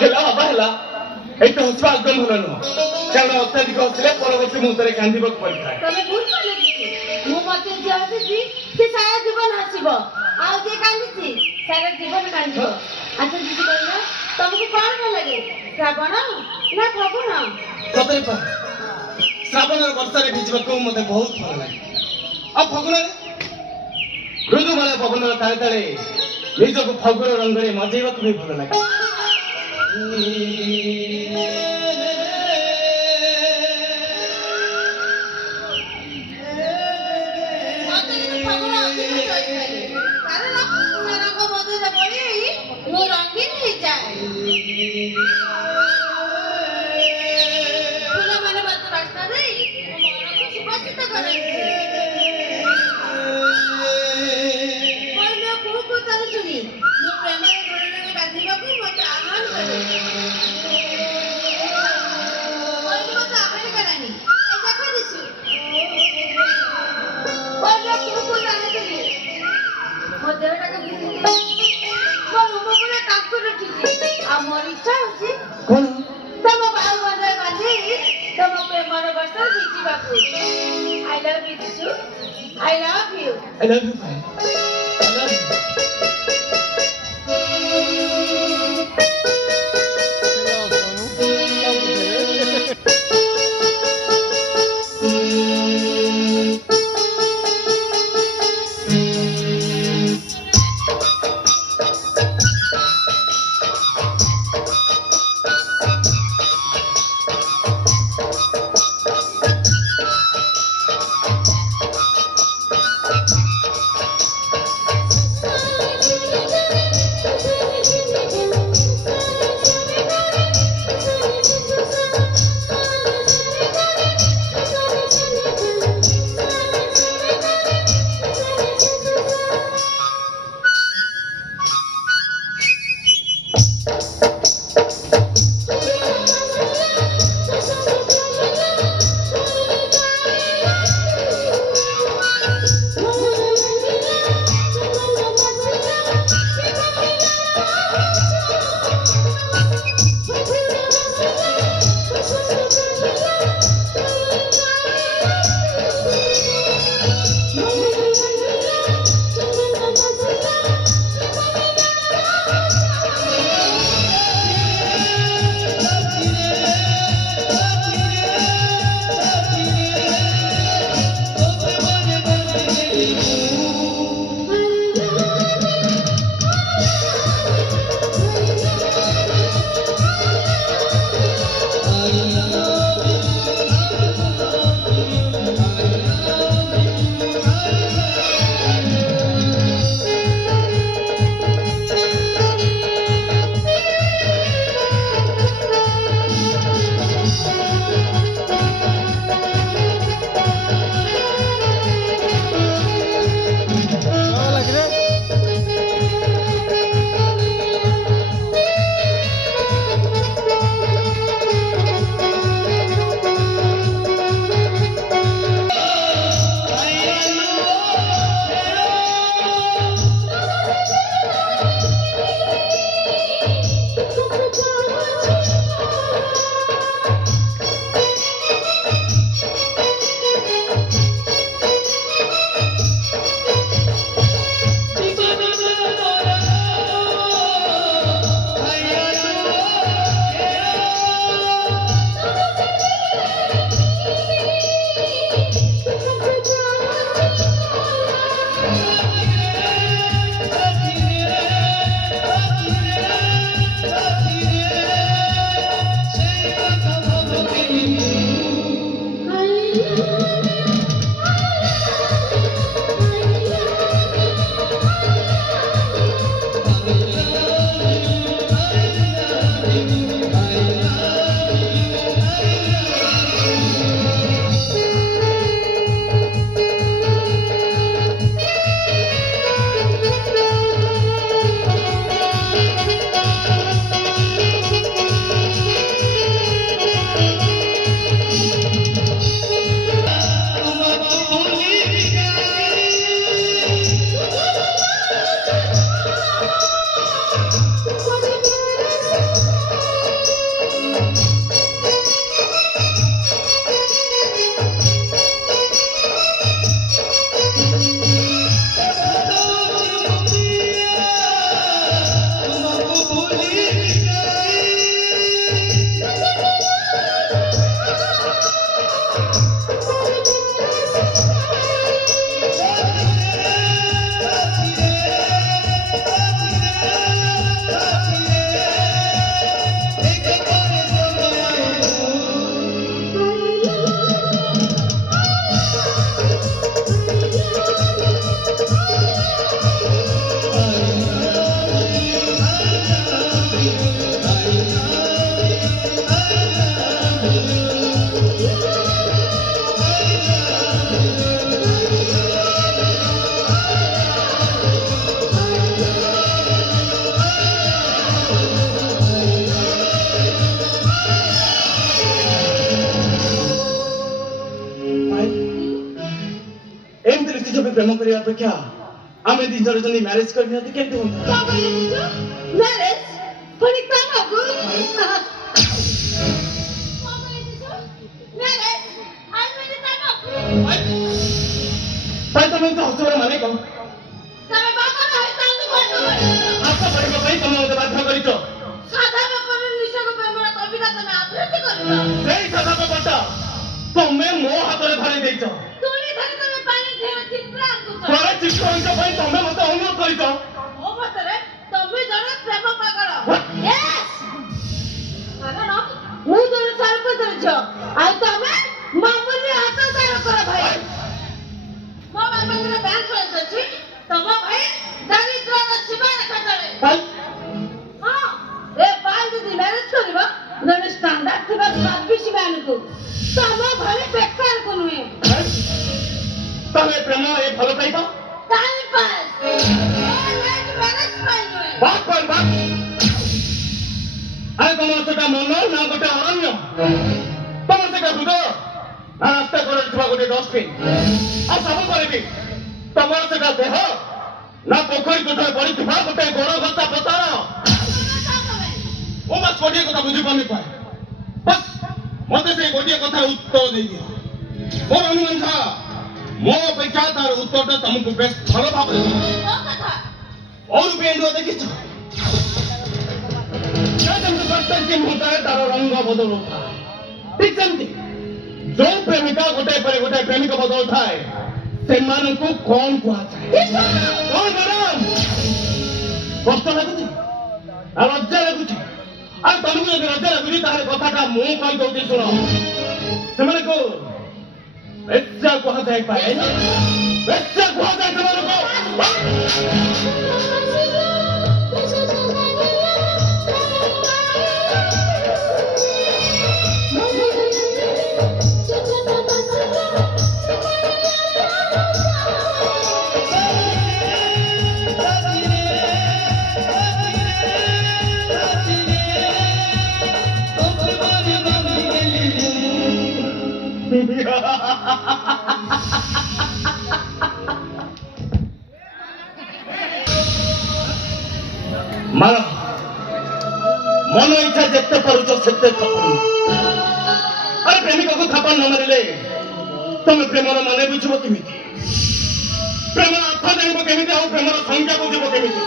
ହେଲା ବାବା ହେଲା ଏଇଟା ହସିବା ଆଦମ ଭଲ ନୁହଁ କାରଣ ଅତ୍ୟଧିକ ହସିଲେ ପରବର୍ତ୍ତୀ ମୁହୂର୍ତ୍ତରେ କାନ୍ଦିବାକୁ ପଡିଥାଏ। ତମେ ଭୁଲ କଲେ କିଛି ମୁଁ ମତେ ଯିଏ ହସିଛି ସେ ସାରା ଜୀବନ ହସିବ ଆଉ ଯିଏ କାନ୍ଦିଛି ସାରା ଜୀବନ କାନ୍ଦିବ। ଆଚ୍ଛା ଦିଦି କହିଲ ତମକୁ କଣ ଭଲ ଲାଗେ ଶ୍ରାବଣ ନା ଫଗୁଣ? ସତରେ ପା ଶ୍ରାବଣର ବର୍ଷାରେ ଭିଜିବାକୁ ମତେ ବହୁତ ଭଲ ଲାଗେ ଆଉ ଫଗୁଣରେ ମୃଦୁମୟ ପବନର ତାଳେ ତାଳେ ନିଜକୁ ଫଗୁର ରଙ୍ଗରେ ମଜେଇବାକୁ ବି ଭଲ ଲାଗେ। ମତେ କିନ୍ତୁ ଫଗୁଣ ଅଧିକ ଚଏସ୍ ଲାଗେ କାରଣ ସେ ରଙ୍ଗ ମଧ୍ୟରେ ପଡ଼ି ମୁଁ ରଙ୍ଗୀନ ହେଇଯାଏ। ଫୁଲମାନେ ମତେ ବାସ୍ନା ଦେଇ ମୋ ମନକୁ ସୁବାସିତ କରନ୍ତି। କୁହୁ ତାର ଶୁଣି ମୁଁ ପ୍ରେମର ଘୋଡ଼ଣାରେ ଗାଧୋଇବାକୁ ମତେ ଆହ୍ୱାନ କରେ। ମତେ ଆହ୍ୱାନ କରାନି ଏ ଦେଖ ଦିଶୁ କୁହୁ ତାର ଶୁଣି ମୋ ଦେହଟାକୁ ଭିଜିକି ମୋ ରୁମ ପୁରା କାକୁର ଉଠିଛି ଆଉ ମୋର ଇଚ୍ଛା ହଉଛି କଣ ତମ ବାହୁ ବନ୍ଧରେ ବାନ୍ଧି ତମ ପ୍ରେମର ବର୍ଷାରେ ଭିଜିବାକୁ। I love you Dishu I love you. I love you, I love you. କରିବା ଅପେକ୍ଷା ଆମେ ଦି ଜଣ ଯଦି ମ୍ୟାରେଜ କରିନିହାନ୍ତି କେମିତି ହୁଅନ୍ତା? କଣ କହିଲେ ଜିଜୁ? ମ୍ୟାରେଜ? ପୁଣି ତମକୁ? କଣ କହିଲେ ଜିଜୁ? ମ୍ୟାରେଜ? I mean ତମକୁ? ଭାଇ ତମେ ଏମିତି ହସୁବାର ମାନେ କଣ? ତମେ ବାପା ରହିଥାନ୍ତୁ ଭଲ। ପାଠ ପଢିବା ପାଇଁ ତମେ ମତେ ବାଧ୍ୟ କରିଛ। ସାଧା ବାପାର ନିଶକ ପ୍ରେମର କବିତା ତମେ ଆବୃତ୍ତି କରିଛ। ସେଇ ସାଧା ପେପରଟା ତମେ ମୋ ହାତରେ ଧରେଇ ଦେଇଛ। ତୁଳି ଧରି ତମେ ପାଣି ଢେର ଚିତ୍ର ଆଙ୍କୁଛ। ଘରେ ଚିତ୍ର ଅଙ୍କ ପାଇଁ ତମେ ମତେ ଅନୁରୋଧ କରିଛ। ମୋ ମତରେ ତମେ ଜଣେ ପ୍ରେମ ପାଗଳ। Yes! କାରଣ ମୁଁ ଜଣେ ସରପଞ୍ଚର ଝିଅ ଆଉ ତମେ ମାମୁଲି ହାତ ଚାଳକର ଭାଇ। ମୋ ବାପାଙ୍କର ବ୍ୟାଙ୍କ ବ୍ୟାଲେନ୍ସ ଅଛି। ତମ ଭାଇ ଦାରିଦ୍ର୍ୟର ସୀମାରେଖା ତଳେ। ଭାଇ ହଁ, ଏ ବାଲ ଯଦି ମ୍ୟାରେଜ କରିବ ଜଣେ ଷ୍ଟାଣ୍ଡାର୍ଡ ଥିବା ସର୍ଭିସ ମ୍ୟାନକୁ ତମ ଭଳି ବେକାରକୁ ନୁହେଁ। ତମେ ପ୍ରେମ ଏ ଭଲ ପାଇବା ଟାଇମ ପାସ୍। ମ୍ୟାରେଜ ପାଇଁ ନୁହେଁ। ବାପ ଆରେ ତମର ସେଟା ମନ ନା ଗୋଟେ ଅରଣ୍ୟ? ତମର ସେଟା ହୃଦୟ ନା ରାସ୍ତା କଡ଼ରେ ଥିବା ଗୋଟେ ଡଷ୍ଟବିନ୍? ଆଉ ସବୁ କରିବି ତମର ସେଟା ଦେହ ନା ପୋଖରୀ କୋଠରେ ପଡିଥିବା ଗୋଟେ ଗୋଡ଼ ଘଷା ପତାର? ମୁଁ ବାସ୍ ଗୋଟିଏ କଥା ବୁଝିପାରୁନି ପାଏ। ବାସ୍ ମତେ ସେଇ ଗୋଟିଏ କଥା ଉତ୍ତର ଦେଇଦିଅ। ମୋର ଅନୁମାନ ଯାହା ମୋ ଅପେକ୍ଷା ତାର ଉତ୍ତରଟା ତମକୁ ବେଶ ଭଲ ଭାବରେ ଅରୁପେଣ୍ଡୁଅ ଦେଖିଛ? ଯେମିତି ପ୍ରତ୍ୟେକ ମୁହୂର୍ତ୍ତରେ ତାର ରଙ୍ଗ ବଦଳୁଥାଏ ଠିକ ସେମିତି ଯୋଉ ପ୍ରେମିକା ଗୋଟାଏ ପରେ ଗୋଟାଏ ପ୍ରେମିକ ବଦଳୁଥାଏ ସେମାନଙ୍କୁ କଣ କୁହାଯାଏ? କଣ ମ୍ୟାଡାମ? କଷ୍ଟ ଲାଗୁଛି ଆଉ ଲଜ୍ଜା ଲାଗୁଛି? ଆଉ ତମକୁ ଯଦି ଲଜ୍ଜା ଲାଗୁଛି ତାହେଲେ କଥାଟା ମୁଁ କହିଦଉଛି ଶୁଣ। ସେମାନଙ୍କୁ ବେଶ୍ୟା କୁହାଯାଏ ପାଏ। ବେଶ୍ୟା କୁହାଯାଏ ସେମାନଙ୍କୁ। ମାର ମନ ଇଚ୍ଛା ଯେତେ ପାରୁଛ ସେତେ ଥାପଡ଼। ଆରେ ପ୍ରେମିକକୁ ଥାପଡ଼ ନ ମାରିଲେ ତମେ ପ୍ରେମର ମାନେ ବୁଝିବ କେମିତି? ପ୍ରେମର ଅର୍ଥ ଜାଣିବ କେମିତି? ଆଉ ପ୍ରେମର ସଂଜ୍ଞା ବୁଝିବ କେମିତି?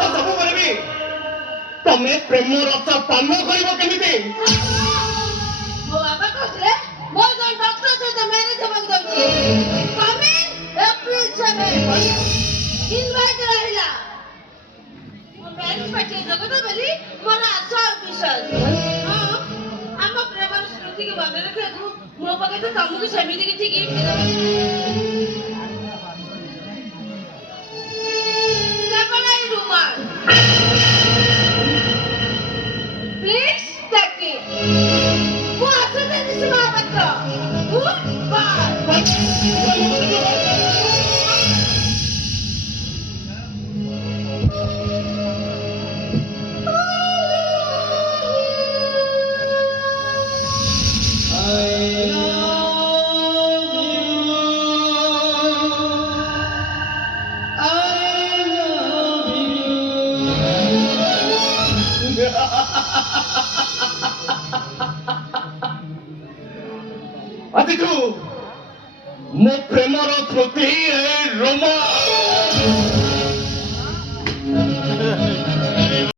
ଆଉ ସବୁ କରିବି ତମେ ପ୍ରେମ ରସ ପାନ କରିବ କେମିତି? ମୋ ବାବା କହୁଥିଲେ ମୋ ଜଣେ ଡକ୍ଟର ସହିତ ମ୍ୟାରେଜ ହେବାକୁ ଯାଉଛି। ତମେ ଏପ୍ରିଲ 7 ଇନଭାଇଟ ରହିଲା। ମୋ ମ୍ୟାରେଜ ପାର୍ଟିରେ ଯୋଗ ଦେବ ବୋଲି ମୋର ଆଶା ଆଉ ବିଶ୍ୱାସ। ହଁ, ଆମ ପ୍ରେମର ସ୍ମୃତିକୁ ମନେ ରଖିବାକୁ ମୋ ପାଖରେ ତ ତମକୁ ସେମିତି କିଛି ଗିଫ୍ଟ କେବଳ ଏଇ ରୁମାଲ। Please take it. ମୁଁ ଆସୁଛି ନିଶି ମହାପାତ୍ର। Good bye. ଆଜିଠୁ ମୋ ପ୍ରେମର ସ୍ମୃତି ଏ ରୋମ